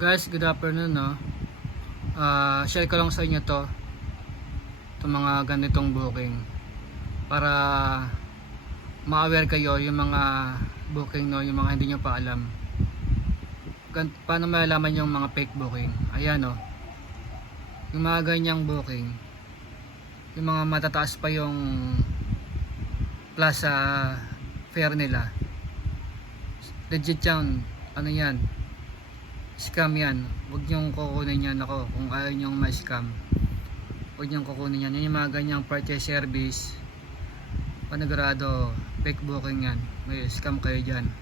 Guys, good afternoon, no. Share ko lang sa inyo itong mga ganitong booking para ma-aware kayo yung mga booking, no, yung mga hindi nyo pa alam. Paano malalaman yung mga fake booking? Ayan, no. Yung mga ganyang booking, yung mga matataas pa yung plus sa fare nila. Legit yan. Ano yan? Scam yan. Huwag nyong kukunin yan. Ako, kung ayaw nyong ma-scam, huwag nyong kukunin yan. Yan yung mga ganyang purchase service, panigurado fake booking yan. May scam kayo dyan,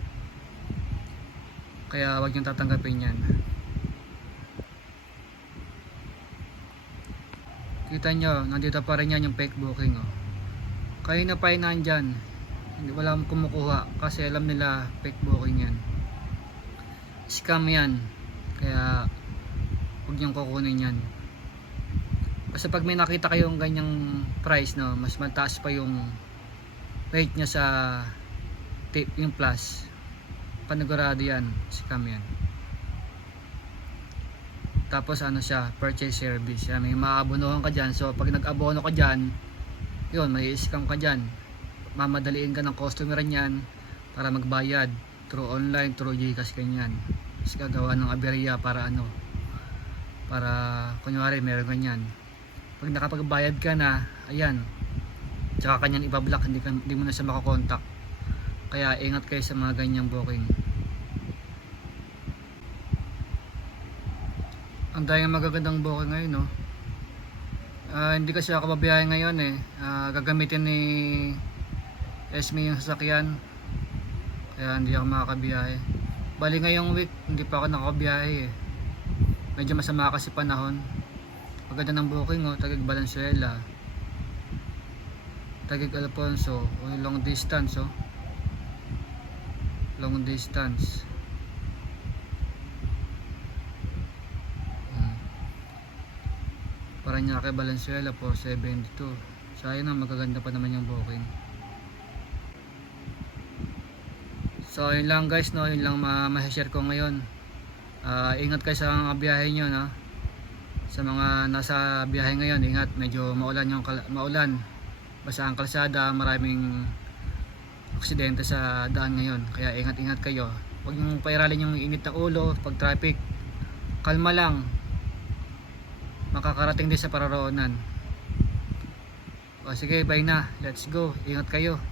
kaya huwag nyong tatanggapin yan. Kita nyo, nandito pa rin yan yung fake booking, oh. Kayo na pa yun nandyan, walang kumukuha kasi alam nila fake booking yan. Scam yan, kaya huwag niyong kukunin yan. Kasi pag may nakita kayong ganyang price, no, mas mataas pa yung rate niya sa tip, yung plus, panigurado yan, scam yan. Tapos ano siya, purchase service yan, may maabonohan ka dyan. So pag nag-abono ka dyan, yun, may scam ka dyan. Mamadaliin ka ng customer niyan para magbayad through online, through Gcash, ganyan. Tapos gagawa ng aberya para ano, para kunyari meron ganyan. Pag nakapagbayad ka na, ayan, tsaka kanyan ibablock, hindi mo na siya makakontak. Kaya ingat kayo sa mga ganyang booking. Ang dahil magagandang booking ngayon, no. Hindi kasi ako babiyahe ngayon eh. Gagamitin ni Esme yung sasakyan, kaya hindi ako makakabiyahe. Bali ngayong week hindi pa ako nakakabiyahe eh. Medyo masama kasi panahon. Maganda ng booking, oh. Taguig Valenzuela, Taguig Alfonso, long distance, oh. Long distance. Paranaque Valenzuela po 72. Sayang na, magaganda pa naman yung booking. So yun lang guys, no, yun lang ma-share ko ngayon. Ingat kayo sa mga biyahe nyo, no? Sa mga nasa biyahe ngayon, ingat, medyo maulan maulan, basa ang kalsada, maraming aksidente sa daan ngayon, kaya ingat kayo. Huwag nyo pairalin yung init ng ulo pag traffic. Kalma lang, makakarating din sa pararoonan. O sige, bye na, let's go, ingat kayo.